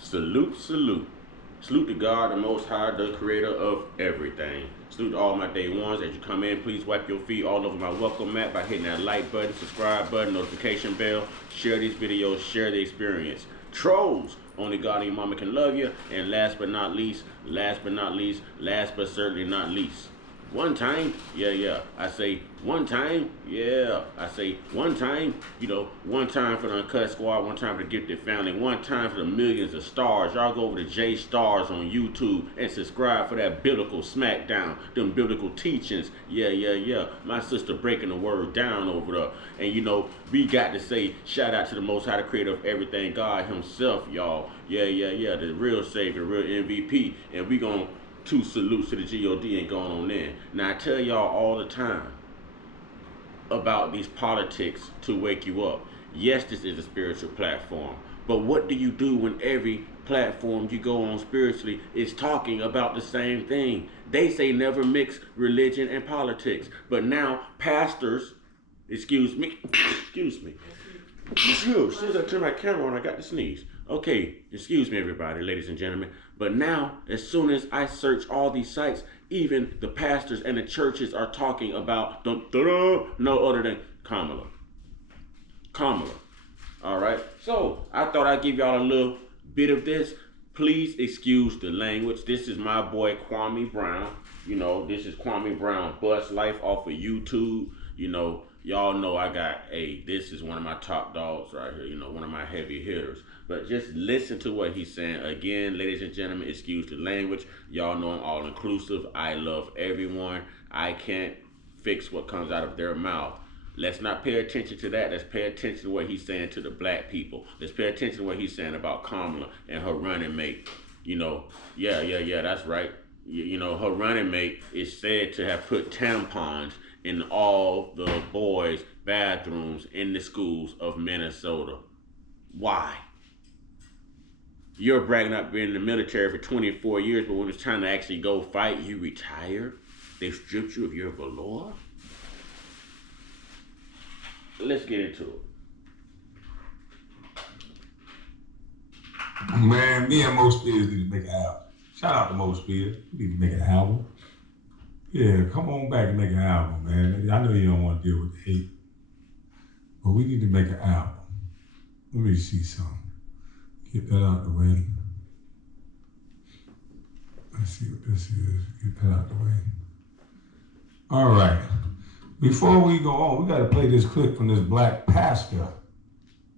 Salute, salute. Salute to God, the Most High, the Creator of everything. Salute to all my day ones. As you come in, please wipe your feet all over my welcome mat by hitting that like button, subscribe button, notification bell. Share these videos, share the experience. Trolls, only God and your mama can love you. And last but not least, last but certainly not least. One time, yeah. I say one time, yeah. I say one time, one time for the Uncut Squad, one time for the Gifted Family, one time for the millions of stars. Y'all go over to J Stars on YouTube and subscribe for that biblical smackdown, them biblical teachings. Yeah. My sister breaking the word down over there. And we got to say shout out to the Most High, the Creator of everything, God Himself, y'all. Yeah. The real Savior, the real MVP. And we gonna two salutes to the God and going on in. Now I tell y'all all the time about these politics to wake you up. Yes, this is a spiritual platform, but what do you do when every platform you go on spiritually is talking about the same thing? They say never mix religion and politics, but now pastors, excuse me, since I turned my camera on, I got to sneeze. Okay, excuse me, everybody, ladies and gentlemen. But now, as soon as I search all these sites, even the pastors and the churches are talking about no other than Kamala. Kamala. All right. So I thought I'd give y'all a little bit of this. Please excuse the language. This is my boy Kwame Brown. This is Kwame Brown Bust Life off of YouTube. Y'all know this is one of my top dogs right here, one of my heavy hitters. But just listen to what he's saying. Again, ladies and gentlemen, excuse the language. Y'all know I'm all inclusive. I love everyone. I can't fix what comes out of their mouth. Let's not pay attention to that. Let's pay attention to what he's saying to the black people. Let's pay attention to what he's saying about Kamala and her running mate. Yeah, that's right. Her running mate is said to have put tampons in all the boys' bathrooms in the schools of Minnesota. Why? You're bragging about being in the military for 24 years, but when it's time to actually go fight, you retire? They stripped you of your velour? Let's get into it. Man, me and Mo Spears need to make an album. Shout out to Mo Spears. We need to make an album. Yeah, come on back and make an album, man. I know you don't want to deal with the hate, but we need to make an album. Let me see something. Get that out the way. Let's see what this is. Get that out the way. All right. Before we go on, we got to play this clip from this black pastor.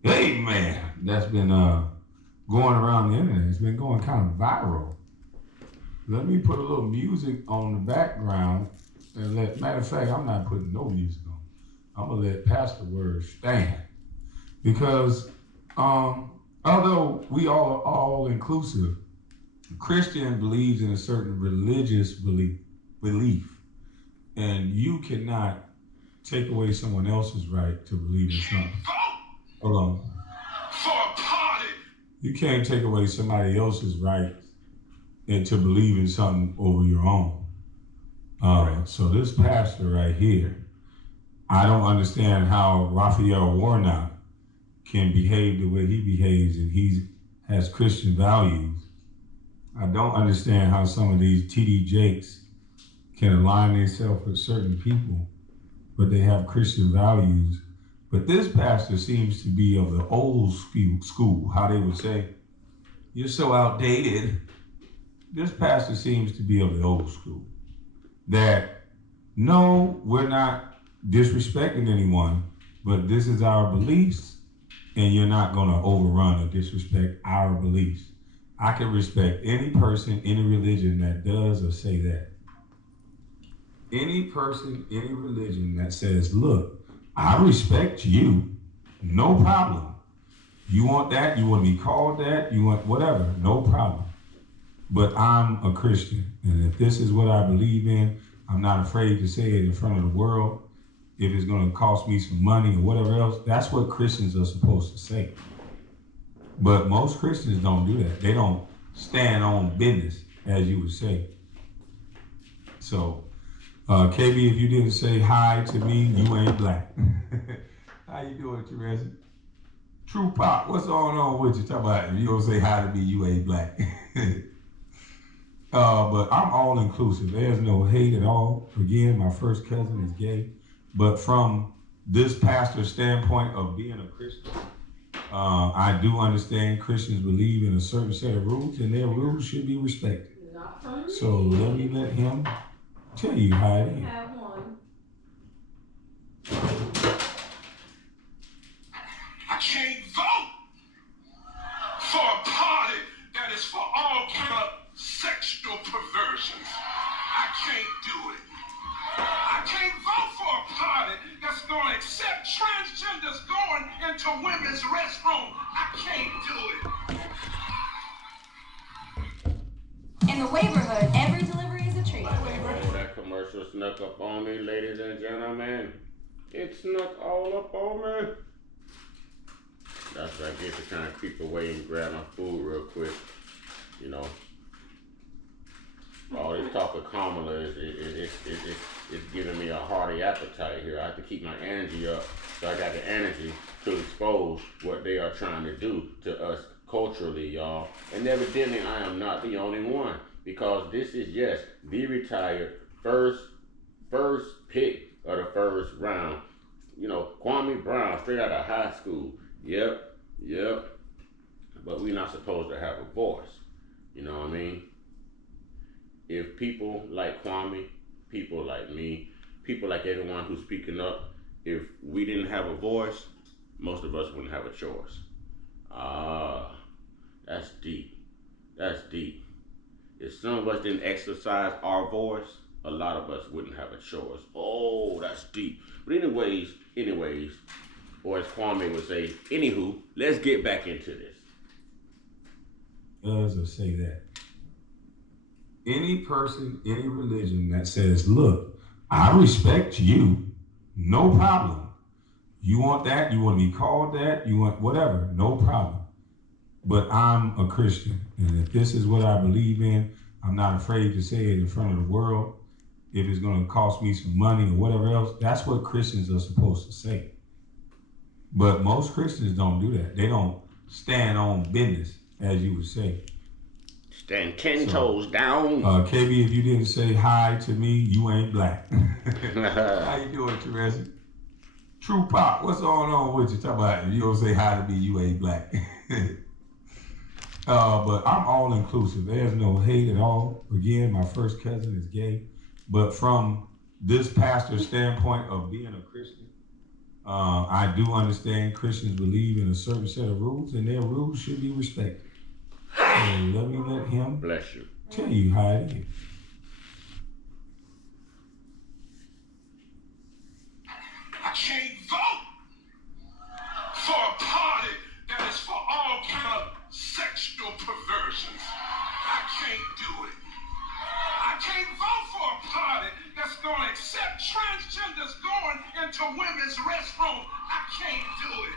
Hey, man. That's been going around the internet. It's been going kind of viral. Let me put a little music on the background and matter of fact, I'm not putting no music on. I'm going to let Pastor Word stand. Because although we are all inclusive, a Christian believes in a certain religious belief, and you cannot take away someone else's right to believe in something. Hold on. For a party. You can't take away somebody else's right and to believe in something over your own. So this pastor right here, I don't understand how Raphael Warnock can behave the way he behaves and he has Christian values. I don't understand how some of these TD Jakes can align themselves with certain people, but they have Christian values. But this pastor seems to be of the old school, how they would say, you're so outdated. This pastor seems to be of the old school. That, no, we're not disrespecting anyone, but this is our beliefs, and you're not going to overrun or disrespect our beliefs. I can respect any person, any religion that does or say that. Any person, any religion that says, look, I respect you, no problem. You want that, you want to be called that, you want whatever, no problem. But I'm a Christian, and if this is what I believe in, I'm not afraid to say it in front of the world. If it's going to cost me some money or whatever else, that's what Christians are supposed to say. But most Christians don't do that. They don't stand on business, as you would say. So, KB, if you didn't say hi to me, you ain't black. How you doing, Teresa? True Pop, what's going on with you? Talk about if you don't say hi to me, you ain't black. But I'm all inclusive. There's no hate at all. Again, my first cousin is gay. But from this pastor's standpoint of being a Christian, I do understand Christians believe in a certain set of rules, and their rules should be respected. Not from me. So let me let him tell you how it is. Have one. I can't vote for a party that is for all kind of sexual perversions. I can't do it. I can't vote for a party that's going to accept transgenders going into women's restrooms. I can't do it. In the neighborhood, every delivery is a treat. Oh, that commercial snuck up on me, ladies and gentlemen. It snuck all up on me. That's what I get to kind of creep away and grab my food real quick. You know, all this talk of Kamala is giving me a hearty appetite here. I have to keep my energy up, so I got the energy to expose what they are trying to do to us culturally, y'all. And evidently, I am not the only one, because this is, yes, the retired first pick of the first round. You know, Kwame Brown, straight out of high school. Yep. But we're not supposed to have a voice. You know what I mean? If people like Kwame, people like me, people like everyone who's speaking up, if we didn't have a voice, most of us wouldn't have a choice. That's deep. That's deep. If some of us didn't exercise our voice, a lot of us wouldn't have a choice. Oh, that's deep. But anyways, or as Kwame would say, anywho, let's get back into this. Does or say that. Any person, any religion that says, look, I respect you, no problem. You want that, you want to be called that, you want whatever, no problem. But I'm a Christian, and if this is what I believe in, I'm not afraid to say it in front of the world. If it's going to cost me some money or whatever else, that's what Christians are supposed to say. But most Christians don't do that. They don't stand on business, as you would say. Stand 10 toes down. KB, if you didn't say hi to me, you ain't black. How you doing, Teresa? True Pop, what's going on with you? Talk about if you don't say hi to me, you ain't black. But I'm all inclusive. There's no hate at all. Again, my first cousin is gay. But from this pastor's standpoint of being a Christian, I do understand Christians believe in a certain set of rules, and their rules should be respected. So let me let him Bless you. tell you how it is. I can't vote for a party that is for all kind of sexual perversions. I can't do it. I can't vote for a party that's going to accept transgenders going into women's restrooms. I can't do it.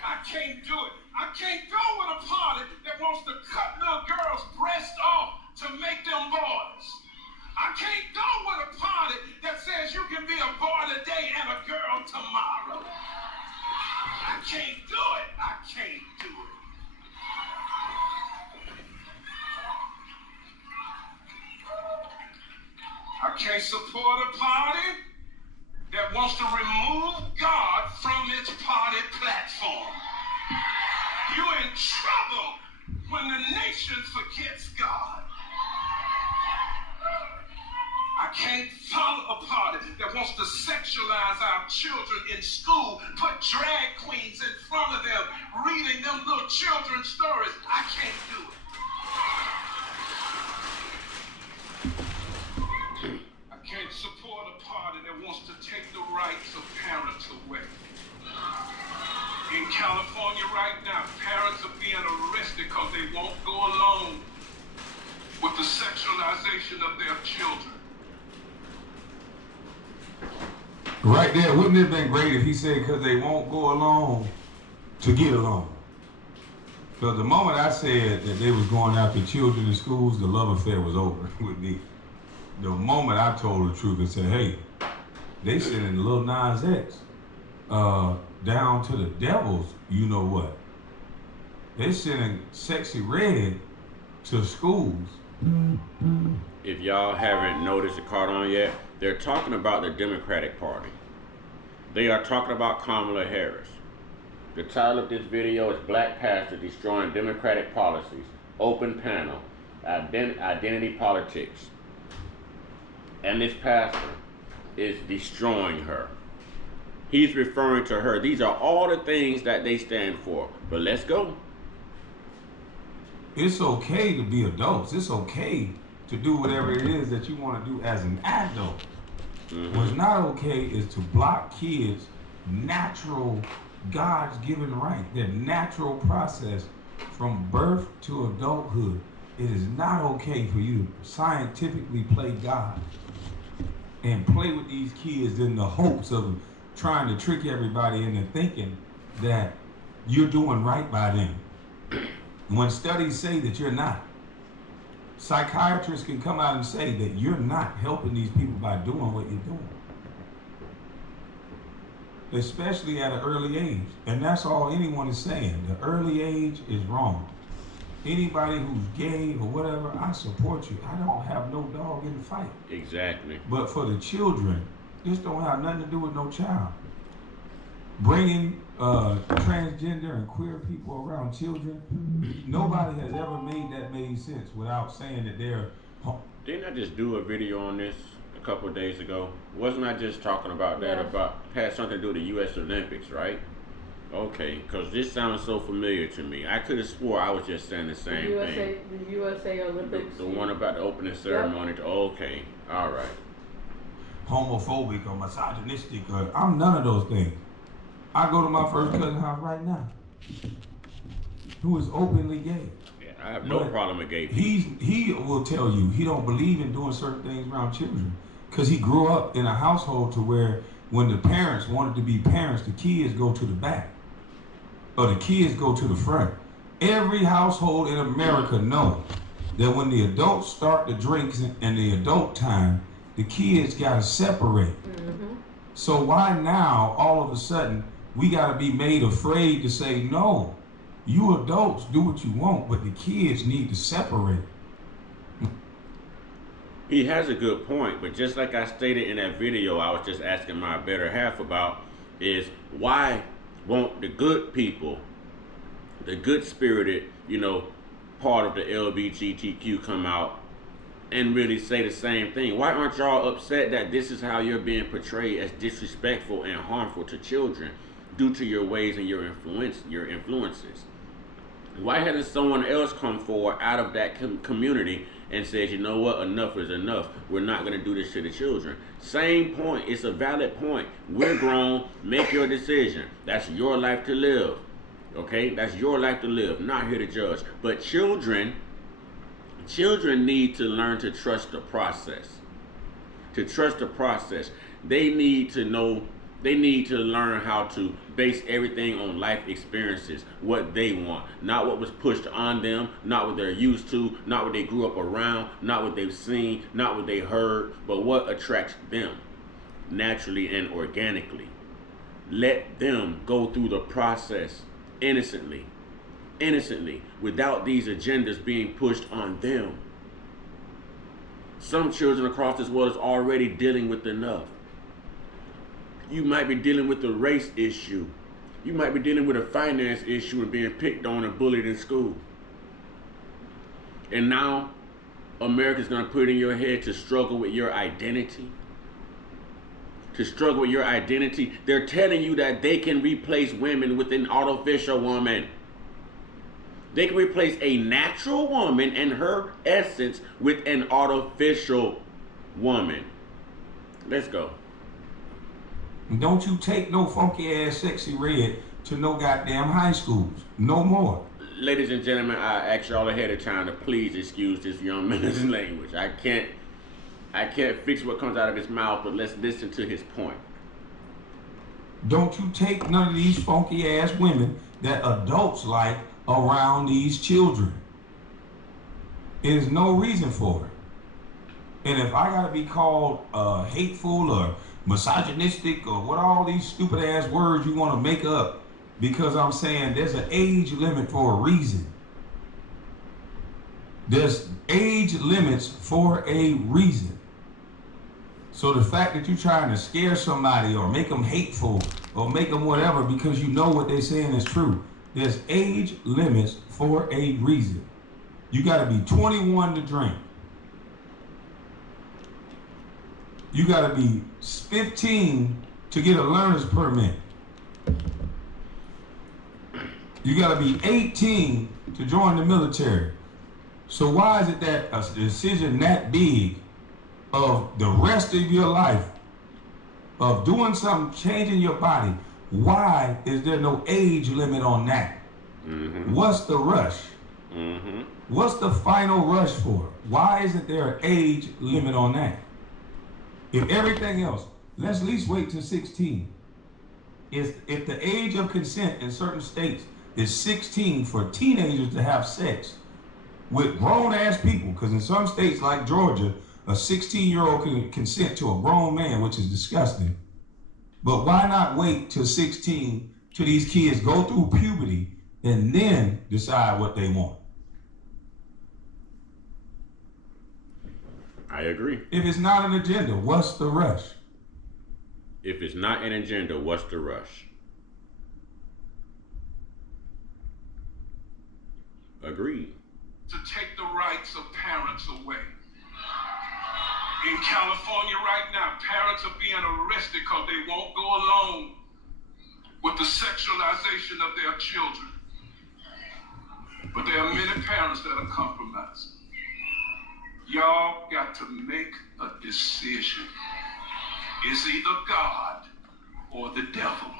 I can't do it. I can't go with a party that wants to cut little girls' breasts off to make them boys. I can't go with a party that says you can be a boy today and a girl tomorrow. I can't do it. I can't do it. I can't support a party that wants to remove God from its party platform. You're in trouble when the nation forgets God. I can't follow a party that wants to sexualize our children in school, put drag queens in front of them, reading them little children's stories. I can't do it. I can't support a party that wants to take the rights of parents away. In California right now, parents are being arrested because they won't go along with the sexualization of their children. Right there, wouldn't it have been great if he said because they won't go along to get along? Because the moment I said that they was going after children in schools, the love affair was over with me. The moment I told the truth and said, hey, they sending Lil Nas X down to the devils, you know what? They're sending Sexy Red to schools. If y'all haven't noticed or caught on yet, they're talking about the Democratic Party. They are talking about Kamala Harris. The title of this video is Black Pastor Destroying Democratic Policies. Open panel. Identity politics. And this pastor is destroying her. He's referring to her. These are all the things that they stand for. But let's go. It's okay to be adults. It's okay to do whatever it is that you want to do as an adult. What's not okay is to block kids' natural, God's given right, their natural process from birth to adulthood. It is not okay for you to scientifically play God and play with these kids in the hopes of trying to trick everybody into thinking that you're doing right by them. When studies say that you're not. Psychiatrists can come out and say that you're not helping these people by doing what you're doing. Especially at an early age. And that's all anyone is saying. The early age is wrong. Anybody who's gay or whatever, I support you. I don't have no dog in the fight. Exactly. But for the children, this don't have nothing to do with no child. Bringing transgender and queer people around children, nobody has ever made sense without saying that they're. Didn't I just do a video on this a couple of days ago? Wasn't I just talking about that? About had something to do with the U.S. Olympics, right? Okay, because this sounds so familiar to me. I could have swore I was just saying the same thing. The USA Olympics. The one about the opening ceremony. Yep. Okay, all right. Homophobic or misogynistic or I'm none of those things. I go to my first cousin's house right now, who is openly gay. Yeah, I have no problem with gay people. He will tell you he don't believe in doing certain things around children because he grew up in a household to where when the parents wanted to be parents, the kids go to the back or the kids go to the front. Every household in America knows that when the adults start the drinks and the adult time, the kids gotta separate. So why now all of a sudden we gotta be made afraid to say, no, you adults do what you want, but the kids need to separate. He has a good point, but just like I stated in that video I was just asking my better half about, is why won't the good people, the good-spirited, part of the LGBTQ come out and really say the same thing? Why aren't y'all upset that this is how you're being portrayed as disrespectful and harmful to children due to your ways and your influences? Why hasn't someone else come forward out of that community and says, you know what, enough is enough. We're not going to do this to the children. Same point. It's a valid point. We're grown. Make your decision. That's your life to live. Okay? That's your life to live. Not here to judge. But children need to learn to trust the process. To trust the process. They need to know, they need to learn how to base everything on life experiences, what they want, not what was pushed on them, not what they're used to, not what they grew up around, not what they've seen, not what they heard, but what attracts them naturally and organically. Let them go through the process innocently, without these agendas being pushed on them. Some children across this world is already dealing with enough. You might be dealing with a race issue. You might be dealing with a finance issue and being picked on and bullied in school. And now America's gonna put it in your head to struggle with your identity. To struggle with your identity. They're telling you that they can replace women with an artificial woman. They can replace a natural woman and her essence with an artificial woman. Let's go. Don't you take no funky ass Sexy Red to no goddamn high schools. No more. Ladies and gentlemen, I ask y'all ahead of time to please excuse this young man's language. I can't fix what comes out of his mouth, but let's listen to his point. Don't you take none of these funky ass women that adults like around these children. There's no reason for it. And if I gotta be called hateful or misogynistic or what all these stupid ass words you want to make up, because I'm saying there's an age limit for a reason. There's age limits for a reason. So the fact that you're trying to scare somebody or make them hateful or make them whatever because you know what they're saying is true, there's age limits for a reason. You got to be 21 to drink. You got to be 15 to get a learner's permit. You got to be 18 to join the military. So why is it that a decision that big of the rest of your life, of doing something, changing your body, why is there no age limit on that? Mm-hmm. What's the rush? Mm-hmm. What's the final rush for? Why isn't there an age limit on that? If everything else, let's at least wait till 16. If the age of consent in certain states is 16 for teenagers to have sex with grown-ass people, because in some states like Georgia, a 16-year-old can consent to a grown man, which is disgusting. But why not wait till 16 till these kids go through puberty and then decide what they want? I agree. If it's not an agenda, what's the rush? If it's not an agenda, what's the rush? Agreed. To take the rights of parents away. In California right now, parents are being arrested because they won't go along with the sexualization of their children. But there are many parents that are compromised. Y'all got to make a decision. It's either God or the devil.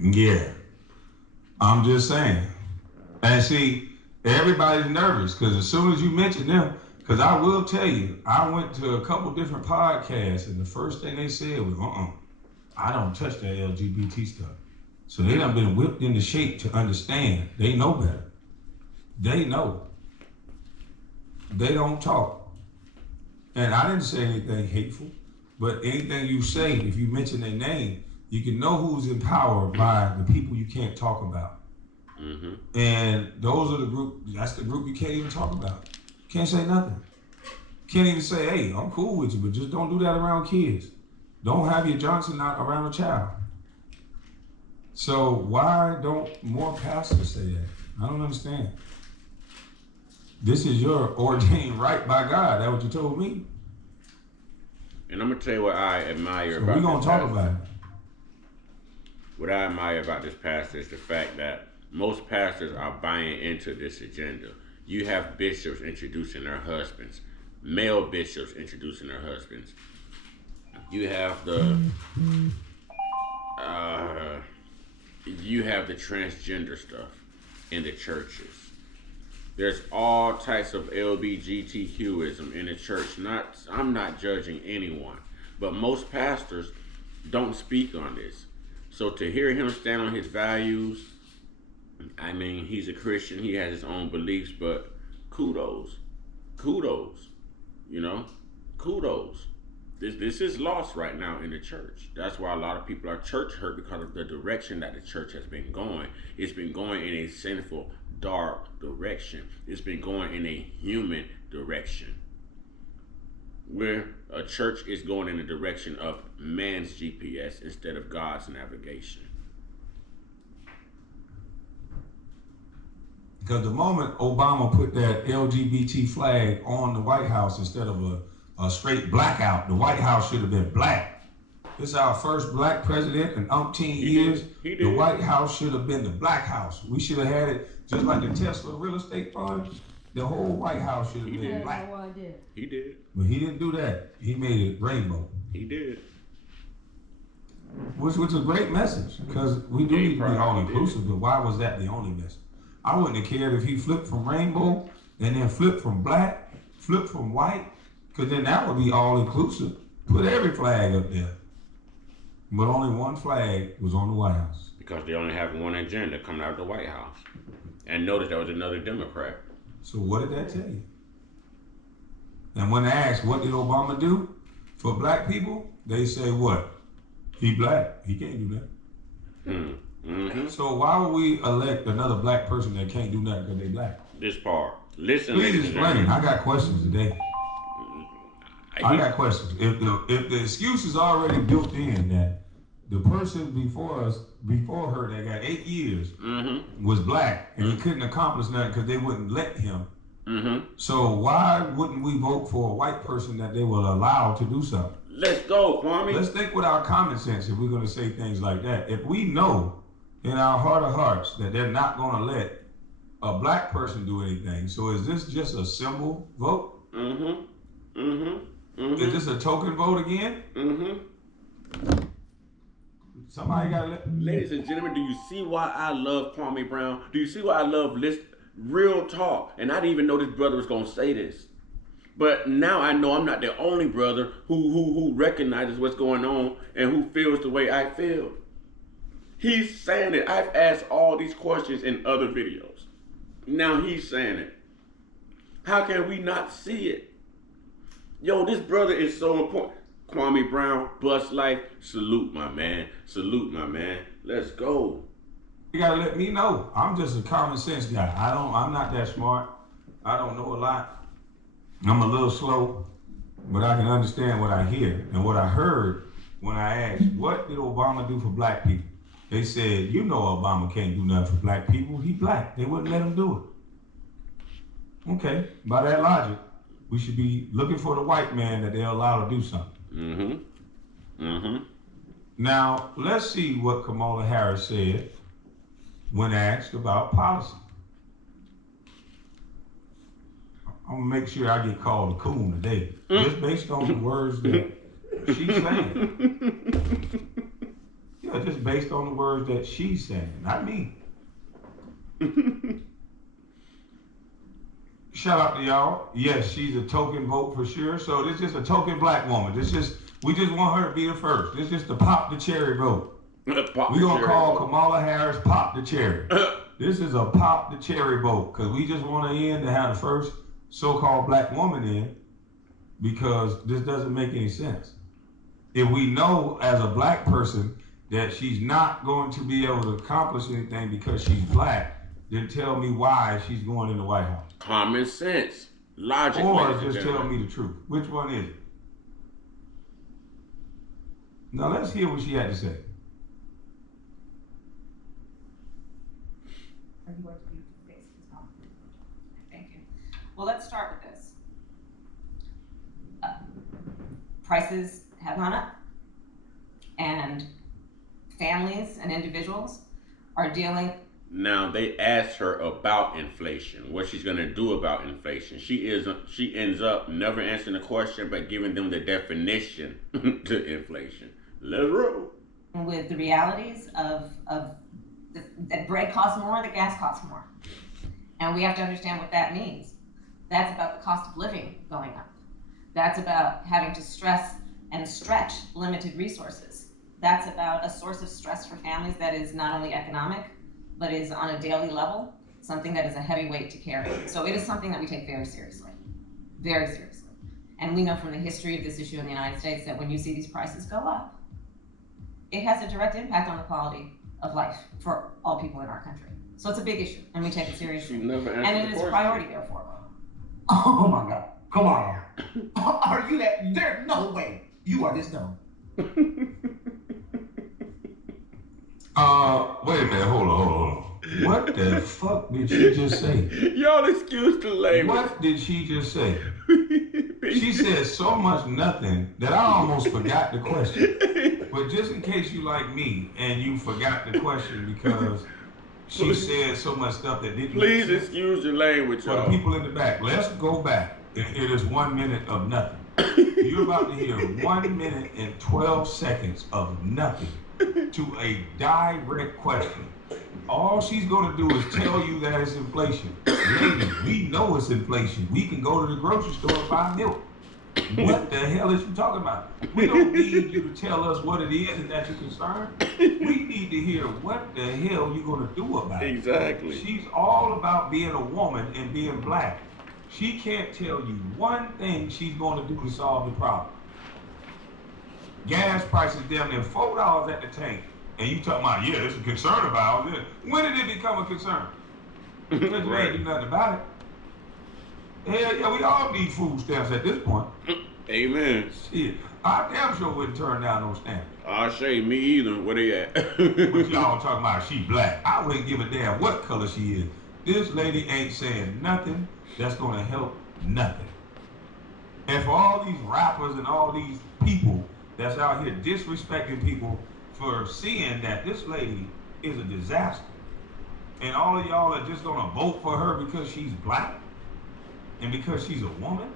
Yeah, I'm just saying. And see, everybody's nervous because as soon as you mention them, because I will tell you, I went to a couple different podcasts and the first thing they said was, I don't touch that LGBT stuff. So they done been whipped into shape to understand. They know better. They know. They don't talk. And I didn't say anything hateful, but anything you say, if you mention their name, you can know who's in power by the people you can't talk about. Mm-hmm. And those are the group, that's the group you can't even talk about. Can't say nothing. Can't even say, hey, I'm cool with you, but just don't do that around kids. Don't have your Johnson out around a child. So why don't more pastors say that? I don't understand. This is your ordained right by God. That's what you told me. And I'm going to tell you what I admire about this. We're going to talk about it. What I admire about this pastor is the fact that most pastors are buying into this agenda. You have bishops introducing their husbands, male bishops introducing their husbands. You have the transgender stuff in the churches. There's all types of LGBTQism in the church. I'm not judging anyone, but most pastors don't speak on this. So to hear him stand on his values, I mean, he's a Christian, he has his own beliefs, but kudos, you know, kudos. This is lost right now in the church. That's why a lot of people are church hurt, because of the direction that the church has been going. It's been going in a sinful, dark direction. It's been going in a human direction, where a church is going in the direction of man's GPS instead of God's navigation. Because the moment Obama put that LGBT flag on the White House instead of a straight blackout, the White House should have been black. This is our first black president in umpteen years. He did. The White House should have been the black house. We should have had it just like the Tesla real estate fund. The whole White House should have been black. He did. But he didn't do that. He made it rainbow. He did. Which was a great message, because we do need to be all inclusive, but why was that the only message? I wouldn't have cared if he flipped from rainbow and then flipped from black, flipped from white, because then that would be all inclusive. Put every flag up there. But only one flag was on the White House. Because they only have one agenda coming out of the White House. And notice there was another Democrat. So what did that tell you? And when asked what did Obama do for black people, they say what? He black. He can't do that. Mm-hmm. So why would we elect another black person that can't do nothing because they black? This part. Listen, Please ladies and explain. gentlemen. I got questions today. I got questions. If the excuse is already built in that the person before her that got 8 years was black and he couldn't accomplish nothing because they wouldn't let him. So why wouldn't we vote for a white person that they will allow to do something? Let's go, Kwame. Let's think with our common sense if we're going to say things like that. If we know in our heart of hearts that they're not going to let a black person do anything, so is this just a symbol vote? Is this a token vote again? Somebody got to let... Ladies and gentlemen, do you see why I love Kwame Brown? Do you see why I love real talk? And I didn't even know this brother was going to say this. But now I know I'm not the only brother who recognizes what's going on and who feels the way I feel. He's saying it. I've asked all these questions in other videos. Now he's saying it. How can we not see it? Yo, this brother is so important. Kwame Brown, Bust Life, salute my man. Salute my man. Let's go. You gotta let me know. I'm just a common sense guy. I'm not that smart. I don't know a lot. I'm a little slow, but I can understand what I hear and what I heard when I asked, what did Obama do for black people? They said, you know Obama can't do nothing for black people. He black. They wouldn't let him do it. Okay, by that logic, we should be looking for the white man that they'll allow to do something. Now, let's see what Kamala Harris said when asked about policy. I'm gonna make sure I get called a coon today, just based on the words that she's saying. Yeah, just based on the words that she's saying, not me. Shout out to y'all. Yes, she's a token vote for sure. So this is just a token black woman. We just want her to be the first. This is just to pop the cherry vote. We're gonna call Kamala Harris Pop the Cherry. This is a pop the cherry vote because we just want to end to have the first so-called black woman in, because this doesn't make any sense. If we know as a black person that she's not going to be able to accomplish anything because she's black, then tell me why she's going in the White House. Common sense. Logic. Or just tell me the truth. Which one is it? Now let's hear what she had to say. Thank you. Well, let's start with this. Prices have gone up, and families and individuals are dealing. Now they asked her about inflation, what she's gonna do about inflation. She ends up never answering the question, but giving them the definition to inflation. Let's roll. With the realities of that bread costs more, the gas costs more. And we have to understand what that means. That's about the cost of living going up. That's about having to stress and stretch limited resources. That's about a source of stress for families that is not only economic, but is on a daily level, something that is a heavy weight to carry. So it is something that we take very seriously, very seriously. And we know from the history of this issue in the United States that when you see these prices go up, it has a direct impact on the quality of life for all people in our country. So it's a big issue, and we take it seriously. And it is a priority, therefore. Oh my God, come on. Are you that? There's no way you are this dumb. Wait a minute, hold on. What the fuck did she just say? Y'all excuse the language. What did she just say? She said so much nothing that I almost forgot the question. But just in case you like me and you forgot the question because she said so much stuff that didn't. Please excuse your language, For the y'all. people in the back, let's go back. It is 1 minute of nothing. You're about to hear 1 minute and 12 seconds of nothing to a direct question. All she's going to do is tell you that it's inflation. Lady, we know it's inflation. We can go to the grocery store and buy milk. What the hell is you talking about? We don't need you to tell us what it is and that you're concerned. We need to hear what the hell you're going to do about it. Exactly. She's all about being a woman and being black. She can't tell you one thing she's going to do to solve the problem. Gas prices damn near $4 at the tank. And you talking about, yeah, it's a concern about it. When did it become a concern? Because you ain't do nothing about it. Hell yeah, we all need food stamps at this point. Amen. Shit, I damn sure wouldn't turn down no stamps. I say me either. Where they at? But y'all talking about she black. I wouldn't give a damn what color she is. This lady ain't saying nothing that's gonna help nothing. And for all these rappers and all these people that's out here disrespecting people for seeing that this lady is a disaster, and all of y'all are just gonna vote for her because she's black and because she's a woman,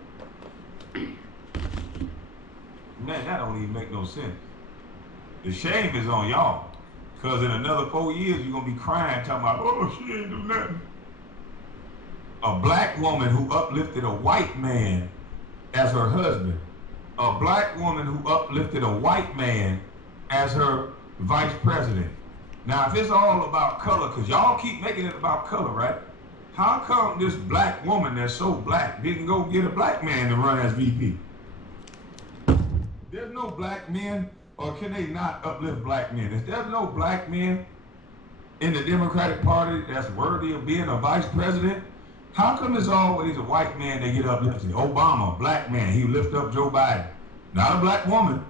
man, that don't even make no sense. The shame is on y'all, because in another 4 years you're gonna be crying talking about, oh, she ain't do nothing. A black woman who uplifted a white man as her husband, a black woman who uplifted a white man as her vice president. Now, if it's all about color, because y'all keep making it about color, right? How come this black woman that's so black didn't go get a black man to run as VP? There's no black men, or can they not uplift black men? If there's no black men in the Democratic Party that's worthy of being a vice president, how come it's always a white man that get uplifted? Obama, black man, he lift up Joe Biden. Not a black woman.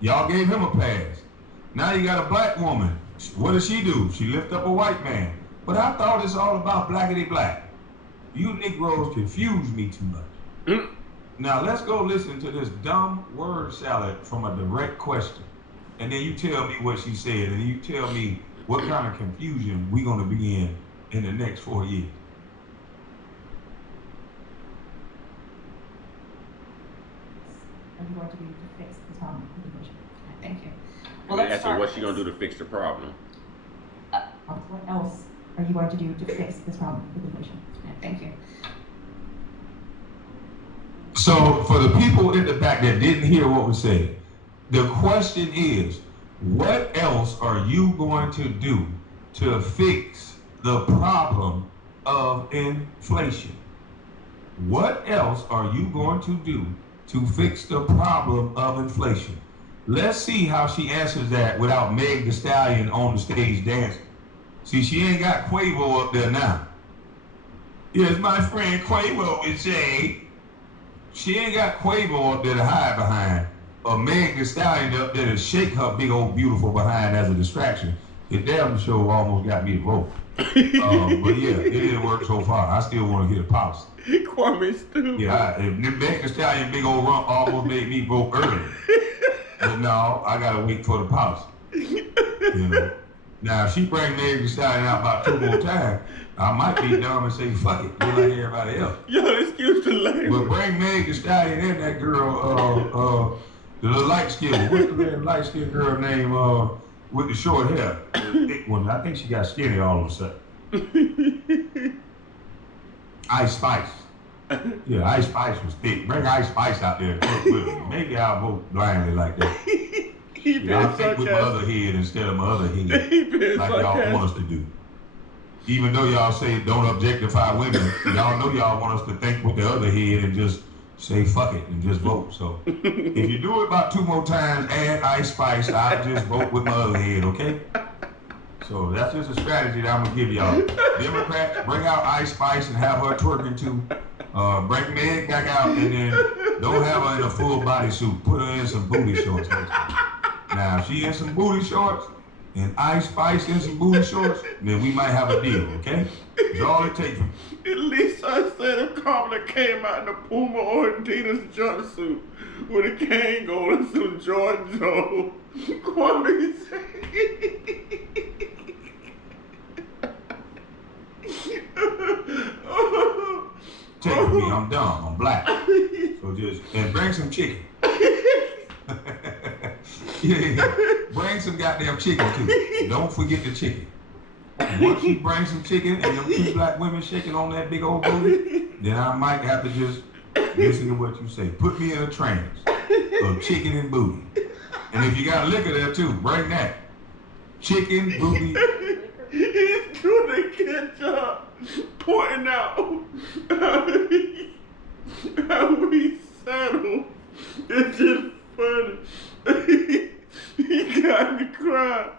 Y'all gave him a pass. Now you got a black woman. What does she do? She lift up a white man. But I thought it's all about blackity black. You Negroes confuse me too much. Now let's go listen to this dumb word salad from a direct question. And then you tell me what she said, and you tell me what kind of confusion we're gonna be in the next 4 years. Are you going to do to fix the problem with the division? Thank you. Well, let's start. What's she gonna do to fix the problem? What else are you going to do to fix this problem with the division? Thank you. So for the people in the back that didn't hear what we said, the question is, what else are you going to do to fix the problem of inflation? What else are you going to do to fix the problem of inflation? Let's see how she answers that without Meg Thee Stallion on the stage dancing. See, she ain't got Quavo up there now. Yes, my friend Quavo would say. She ain't got Quavo up there to hide behind, or Meg Thee Stallion up there to shake her big old beautiful behind as a distraction. The damn show almost got me to vote. But yeah, it didn't work so far. I still want to get a policy. Kwame stupid. Yeah, if Meg Thee Stallion big old rump almost made me vote early. But no, I gotta wait for the policy. You know. Now if she bring Meg Thee Stallion out about 2 more times, I might be dumb and say fuck it, just like everybody else. Yo, excuse the language. But bring Meg Thee Stallion and that girl, the little light skin. What's the light skinned girl name? With the short hair, the thick one. I think she got skinny all of a sudden. Ice Spice. Yeah, Ice Spice was thick. Bring Ice Spice out there and cook with me. Maybe I'll vote blindly like that. I'll think with my other head instead of my other head, like y'all want us to do. Even though y'all say don't objectify women, y'all know y'all want us to think with the other head and just say fuck it and just vote. So if you do it about 2 more times, add Ice Spice, I'll just vote with my other head, okay? So that's just a strategy that I'm gonna give y'all. Democrats, bring out Ice Spice and have her twerking too. Bring Meg back out and then don't have her in a full bodysuit. Put her in some booty shorts. Now if she in some booty shorts and Ice Spice in some booty shorts, then we might have a deal, okay? That's all it takes. At least I said if Kamala came out in a Puma or Adidas jumpsuit with a Kango and some Jordan Joe, Kwame said. Take it from me, I'm dumb, I'm black. So just, and bring some chicken. Yeah, bring some goddamn chicken too. Don't forget the chicken. Once you bring some chicken and them 2 black women shaking on that big old booty, then I might have to just listen to what you say. Put me in a trance of chicken and booty. And if you got liquor there too, bring that. Chicken, booty. He's doing a good job pointing out how we settle. It's just funny. He got me crying.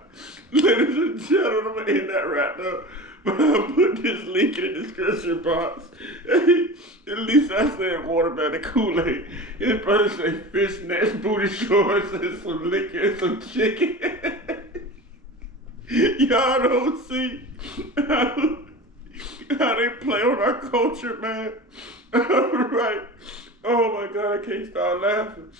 Ladies and gentlemen, in that right now. But I'll put this link in the description box. At least I said watermelon Kool-Aid. His brother said fishnets, booty shorts, and some liquor and some chicken. Y'all don't see how they play on our culture, man. Alright. Oh my God, I can't stop laughing.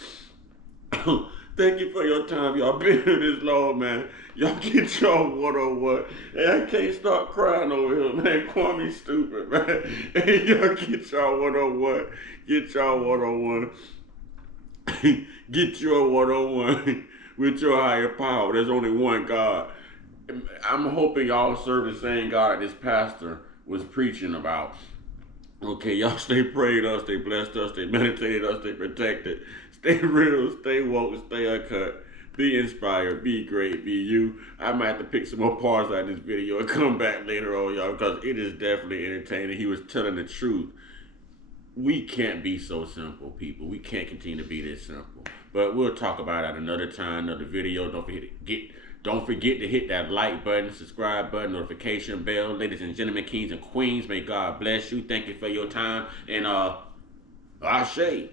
Thank you for your time. Y'all been here this long, man. Y'all get y'all one-on-one. Hey, I can't stop crying over here, man. Kwame stupid, man. Hey, y'all get y'all one-on-one. Get y'all one-on-one. Get your one-on-one with your higher power. There's only one God. I'm hoping y'all serve the same God that this pastor was preaching about. Okay, y'all stay prayed us, stay blessed us, stay meditated us, stay protected, stay real, stay woke, stay uncut, be inspired, be great, be you. I might have to pick some more parts out of this video and come back later on, y'all, because it is definitely entertaining. He was telling the truth. We can't be so simple, people. We can't continue to be this simple. But we'll talk about it at another time, another video. Don't forget to hit that like button, subscribe button, notification bell. Ladies and gentlemen, kings and queens, may God bless you. Thank you for your time. And Ashe.